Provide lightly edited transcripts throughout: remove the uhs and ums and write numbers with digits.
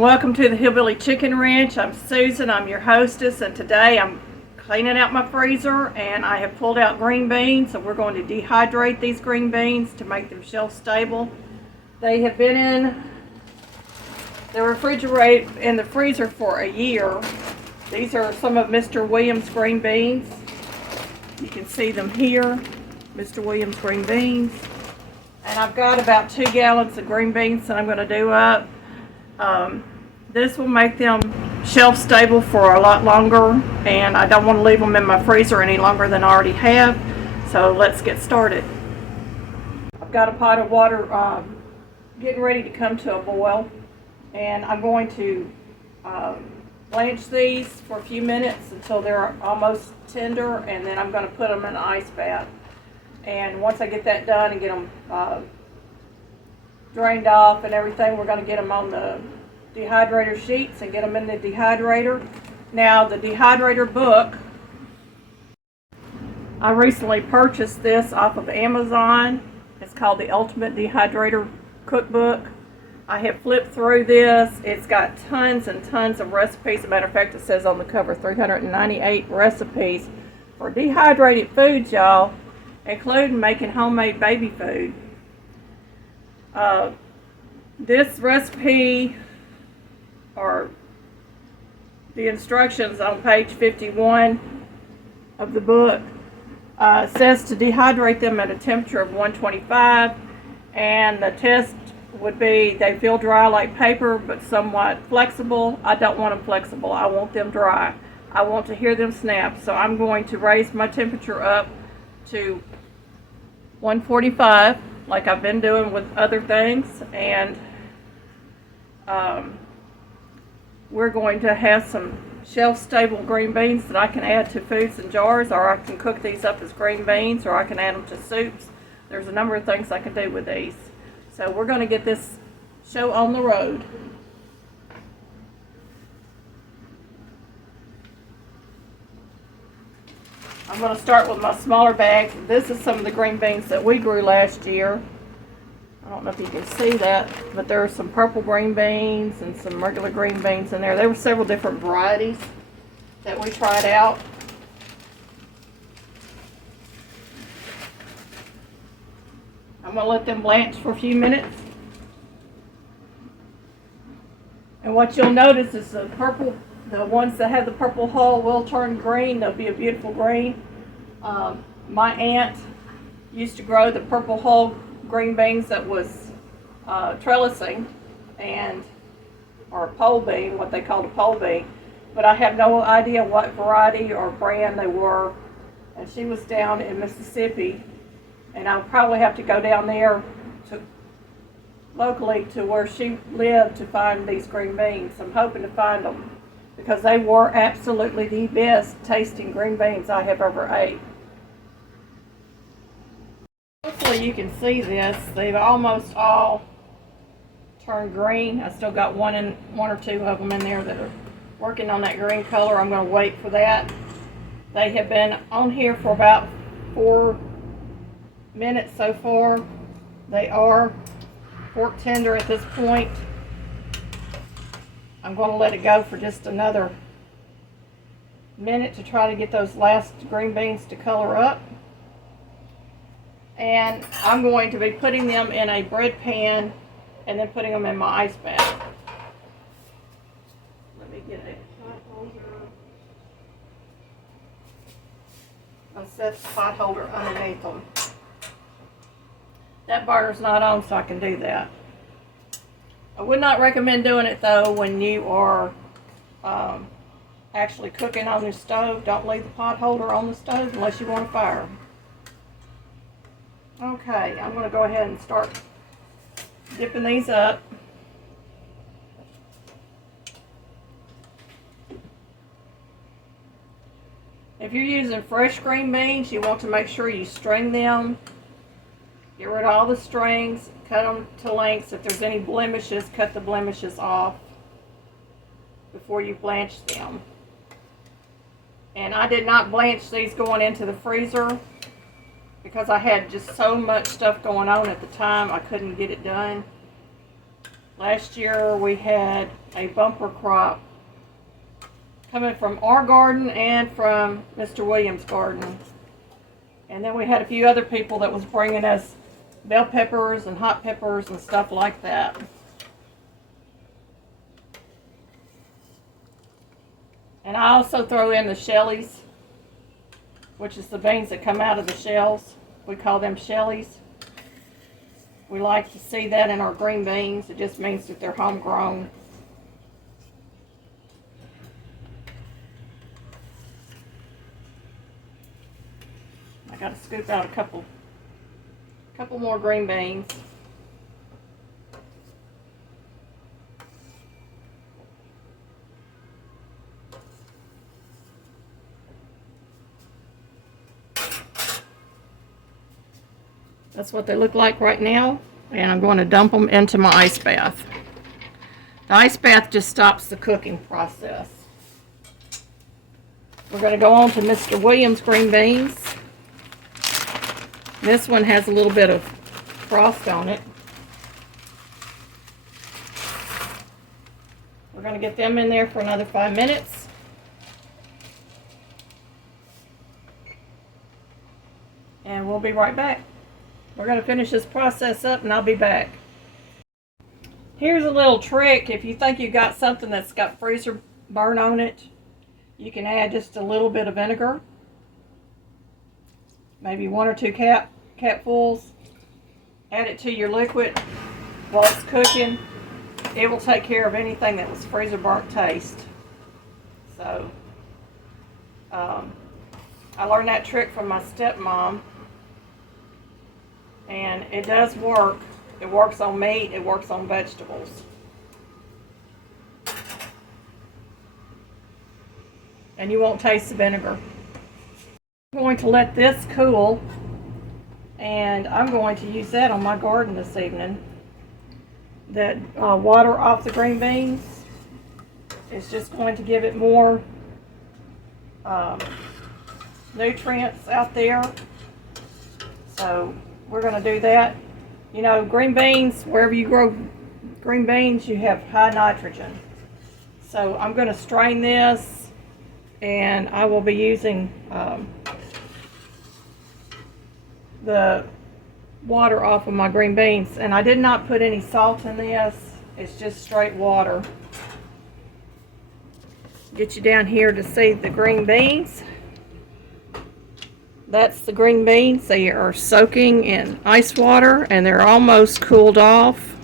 and welcome to the Hillbilly Chicken Ranch. I'm Susan, I'm your hostess, and today I'm cleaning out my freezer and I have pulled out green beans. So we're going to dehydrate these green beans to make them shelf stable. They have been in the refrigerator in the freezer for a year. These are some of Mr. Williams' green beans. You can see them here, Mr. Williams' green beans. And I've got about 2 gallons of green beans that I'm going to do up. This will make them shelf stable for a lot longer, and I don't want to leave them in my freezer any longer than I already have. So let's get started. I've got a pot of water getting ready to come to a boil, and I'm going to blanch these for a few minutes until they're almost tender, and then I'm going to put them in an ice bath. And once I get that done and get them drained off and everything, we're going to get them on the dehydrator sheets and get them in the dehydrator. Now, the dehydrator book, I recently purchased this off of Amazon. It's called the Ultimate Dehydrator Cookbook. I have flipped through this. It's got tons and tons of recipes. As a matter of fact, it says on the cover 398 recipes for dehydrated foods, y'all, including making homemade baby food. This recipe, or the instructions on page 51 of the book, says to dehydrate them at a temperature of 125, and the test would be they feel dry like paper but somewhat flexible. I don't want them flexible. I want them dry. I want to hear them snap. So I'm going to raise my temperature up to 145 like I've been doing with other things, and we're going to have some shelf-stable green beans that I can add to foods and jars, or I can cook these up as green beans, or I can add them to soups. There's a number of things I can do with these. So we're going to get this show on the road. I'm going to start with my smaller bags. This is some of the green beans that we grew last year. I don't know if you can see that, but there are some purple green beans and some regular green beans in there. There were several different varieties that we tried out. I'm going to let them blanch for a few minutes. And what you'll notice is the purple, the ones that have the purple hull will turn green. They'll be a beautiful green. My aunt used to grow the purple hull green beans that was trellising, or pole bean, what they called a pole bean, but I have no idea what variety or brand they were. And she was down in Mississippi, and I'll probably have to go down there locally to where she lived to find these green beans. I'm hoping to find them, because they were absolutely the best tasting green beans I have ever ate. Hopefully you can see this. They've almost all turned green. I still got one or two of them in there that are working on that green color. I'm going to wait for that. They have been on here for about 4 minutes so far. They are fork tender at this point. I'm going to let it go for just another minute to try to get those last green beans to color up. And I'm going to be putting them in a bread pan and then putting them in my ice bath. Let me get a pot holder. I'll set the pot holder underneath them. That burner's not on, so I can do that. I would not recommend doing it though when you are actually cooking on the stove. Don't leave the pot holder on the stove unless you want a fire. Okay, I'm going to go ahead and start dipping these up. If you're using fresh green beans, you want to make sure you string them. Get rid of all the strings, cut them to lengths. If there's any blemishes, cut the blemishes off before you blanch them. And I did not blanch these going into the freezer, because I had just so much stuff going on at the time, I couldn't get it done. Last year we had a bumper crop coming from our garden and from Mr. Williams' garden. And then we had a few other people that was bringing us bell peppers and hot peppers and stuff like that. And I also throw in the shellies, which is the beans that come out of the shells. We call them shellies. We like to see that in our green beans. It just means that they're homegrown. I got to scoop out a couple more green beans. That's what they look like right now, and I'm going to dump them into my ice bath. The ice bath just stops the cooking process. We're going to go on to Mr. Williams' green beans. This one has a little bit of frost on it. We're going to get them in there for another 5 minutes. And we'll be right back. We're going to finish this process up and I'll be back. Here's a little trick. If you think you got something that's got freezer burn on it, you can add just a little bit of vinegar. Maybe 1 or 2 capfuls. Add it to your liquid while it's cooking. It will take care of anything that was freezer burnt taste. So, I learned that trick from my stepmom. And it does work. It works on meat, it works on vegetables. And you won't taste the vinegar. I'm going to let this cool, and I'm going to use that on my garden this evening. That water off the green beans is just going to give it more nutrients out there. So we're going to do that. You know, green beans, wherever you grow green beans, you have high nitrogen. So I'm going to strain this, and I will be using the water off of my green beans. And I did not put any salt in this. It's just straight water. Get you down here to see the green beans. That's the green beans. They are soaking in ice water and they're almost cooled off.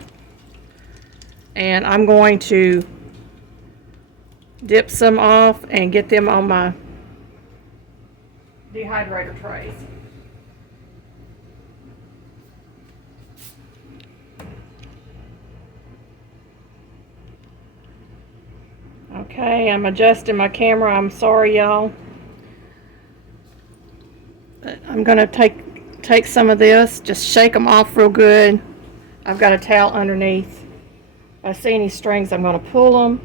And I'm going to dip some off and get them on my dehydrator trays. Okay, I'm adjusting my camera. I'm sorry, y'all. I'm going to take some of this, just shake them off real good. I've got a towel underneath. If I see any strings, I'm going to pull them.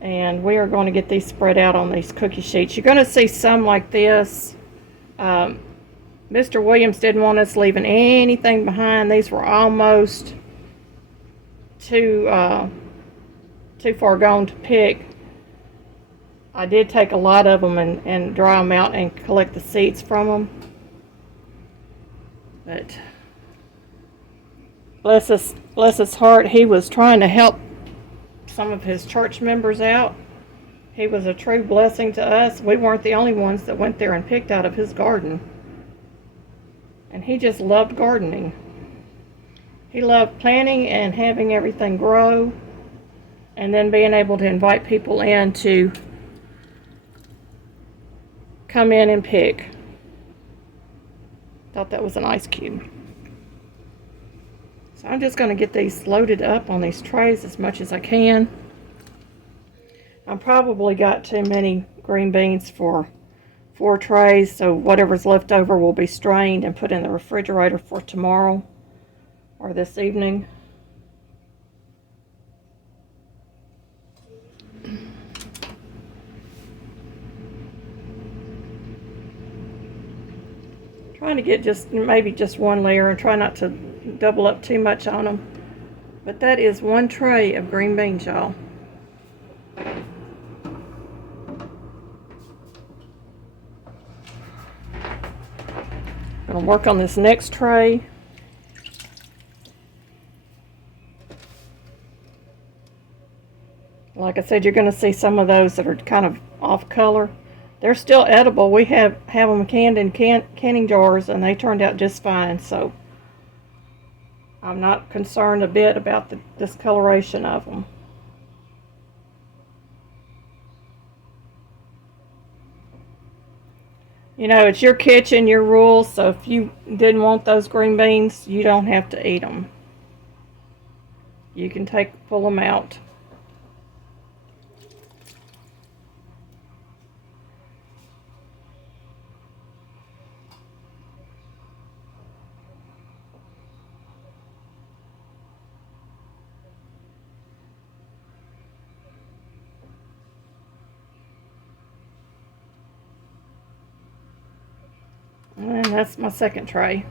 And we are going to get these spread out on these cookie sheets. You're going to see some like this. Mr. Williams didn't want us leaving anything behind. These were almost too far gone to pick. I did take a lot of them and dry them out and collect the seeds from them. But bless his heart, he was trying to help some of his church members out. He was a true blessing to us. We weren't the only ones that went there and picked out of his garden. And he just loved gardening. He loved planting and having everything grow, and then being able to invite people in to come in and pick. Thought that was an ice cube. So I'm just going to get these loaded up on these trays as much as I can. I probably got too many green beans for 4 trays, so whatever's left over will be strained and put in the refrigerator for tomorrow or this evening. Trying to get maybe just one layer and try not to double up too much on them. But that is one tray of green beans, y'all. Gonna work on this next tray. Like I said, you're gonna see some of those that are kind of off color. They're still edible. We have them canned in canning jars, and they turned out just fine. So I'm not concerned a bit about the discoloration of them. You know, it's your kitchen, your rules, so if you didn't want those green beans, you don't have to eat them. You can pull them out. And that's my second tray.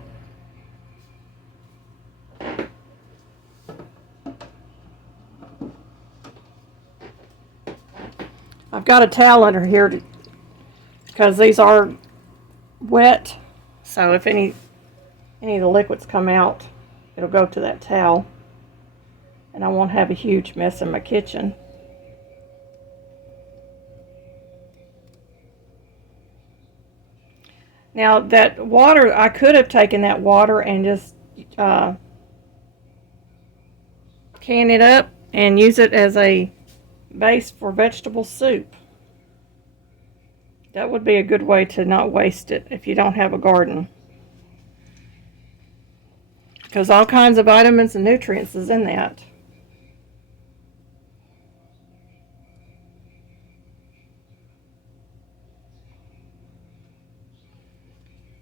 I've got a towel under here because these are wet, so if any of the liquids come out, it'll go to that towel, and I won't have a huge mess in my kitchen. Now that water, I could have taken that water and just can it up and use it as a base for vegetable soup. That would be a good way to not waste it if you don't have a garden, because all kinds of vitamins and nutrients is in that.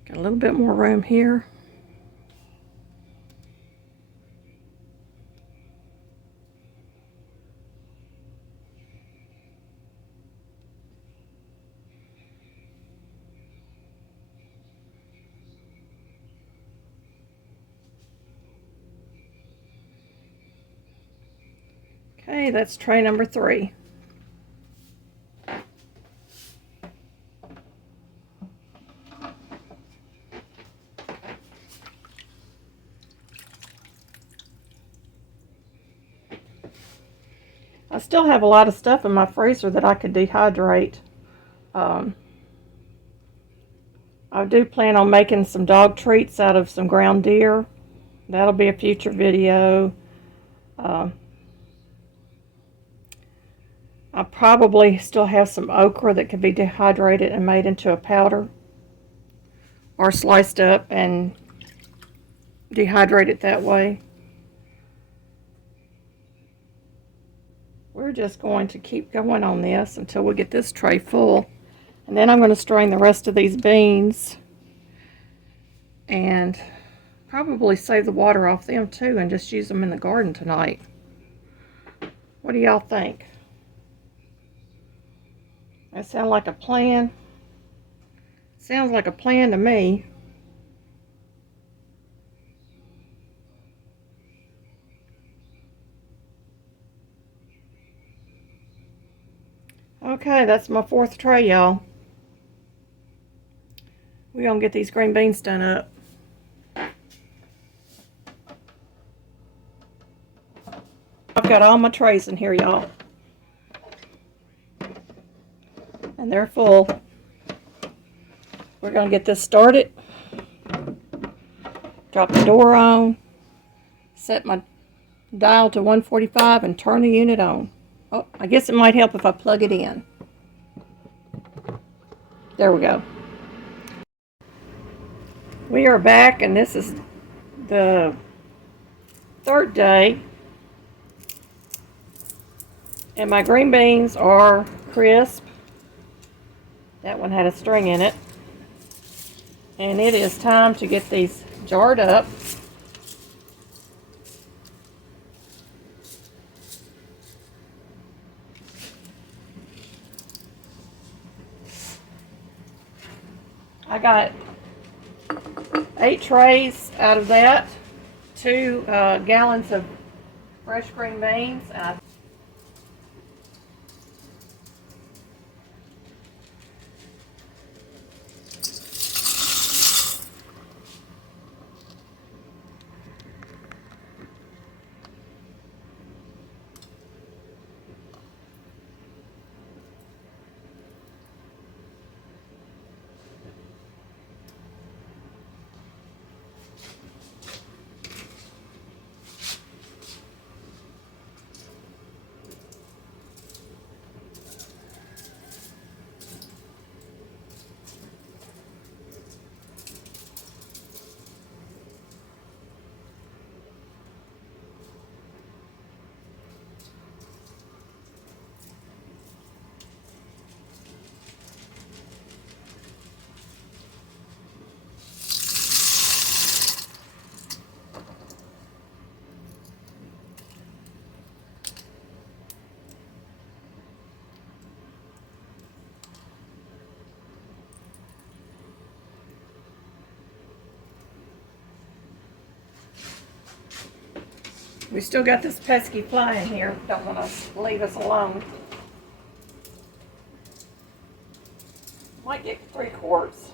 Got a little bit more room here. Okay, that's tray number 3. I still have a lot of stuff in my freezer that I could dehydrate. I do plan on making some dog treats out of some ground deer. That'll be a future video. I probably still have some okra that could be dehydrated and made into a powder, or sliced up and dehydrated that way. We're just going to keep going on this until we get this tray full, and then I'm going to strain the rest of these beans and probably save the water off them too and just use them in the garden tonight. What do y'all think? That sound like a plan? Sounds like a plan to me. Okay, that's my 4th tray, y'all. We're gonna get these green beans done up. I've got all my trays in here, y'all. And they're full. We're gonna get this started. Drop the door on. Set my dial to 145 and turn the unit on. Oh, I guess it might help if I plug it in. There we go. We are back, and this is the 3rd day. And my green beans are crisp. That one had a string in it. And it is time to get these jarred up. I got 8 trays out of that. 2 gallons of fresh green beans. And we still got this pesky fly in here. Don't want to leave us alone. Might get 3 quarts.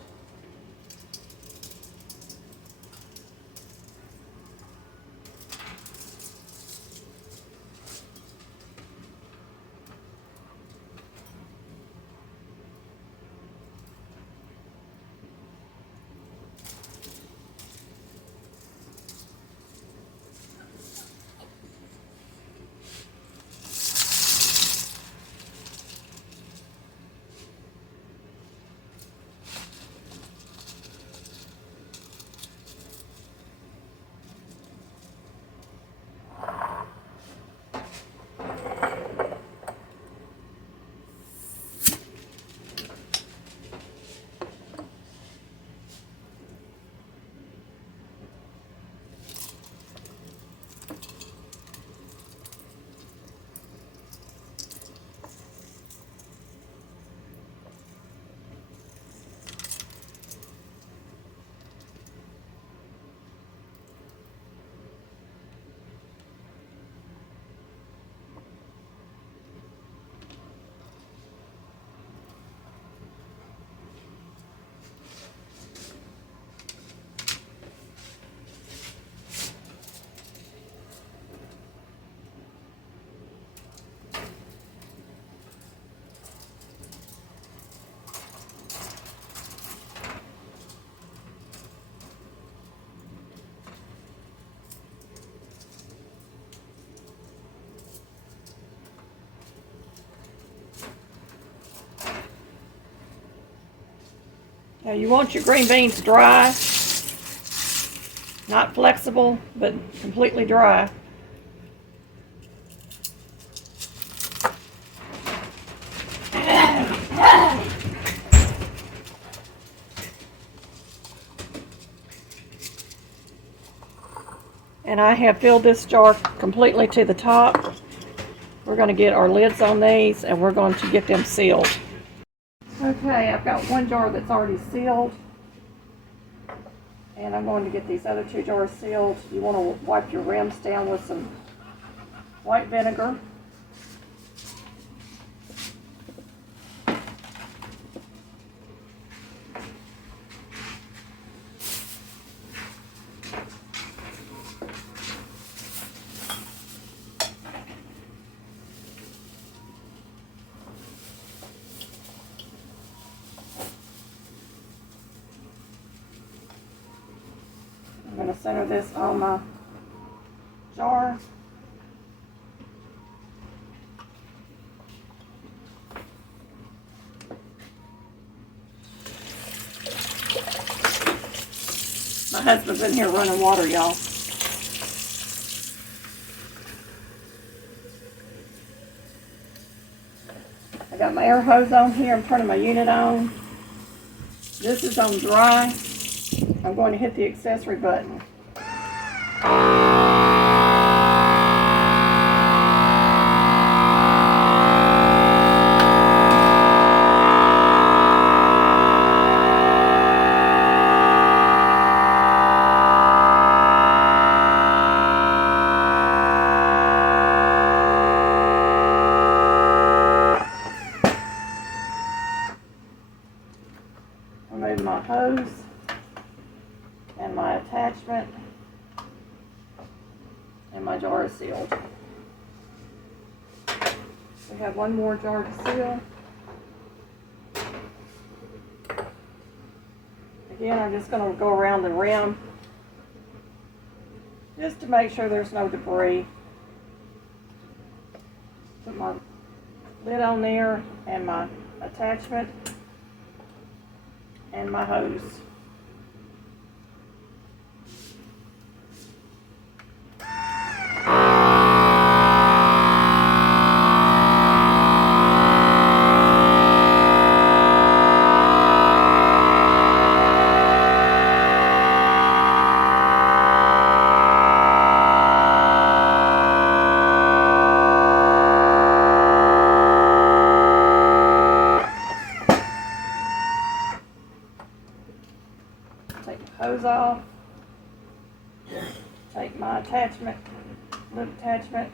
Now you want your green beans dry, not flexible, but completely dry. And I have filled this jar completely to the top. We're going to get our lids on these and we're going to get them sealed. Okay, I've got 1 jar that's already sealed. And I'm going to get these other 2 jars sealed. You want to wipe your rims down with some white vinegar. I'm going to center this on my jar. My husband's in here running water, y'all. I got my air hose on here. I'm turning my unit on. This is on dry. I'm going to hit the accessory button. my hose and my attachment, and my jar is sealed. We have one more jar to seal. Again, I'm just going to go around the rim just to make sure there's no debris. Put my lid on there and my attachment and my hose. Take the hose off, take my attachment, lid attachment,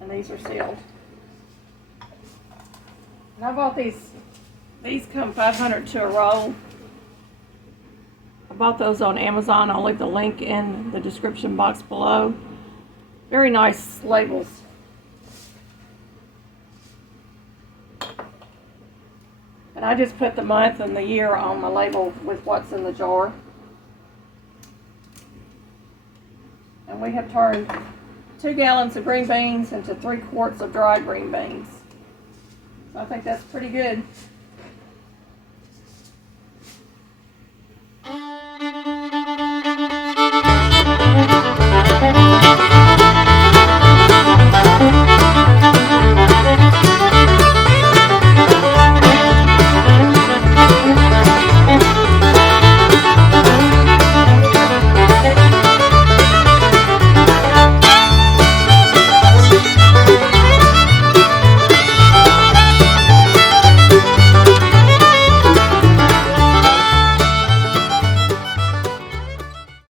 and these are sealed. And I bought these come 500 to a roll. I bought those on Amazon. I'll leave the link in the description box below. Very nice labels. And I just put the month and the year on my label with what's in the jar. And we have turned 2 gallons of green beans into 3 quarts of dried green beans. So I think that's pretty good.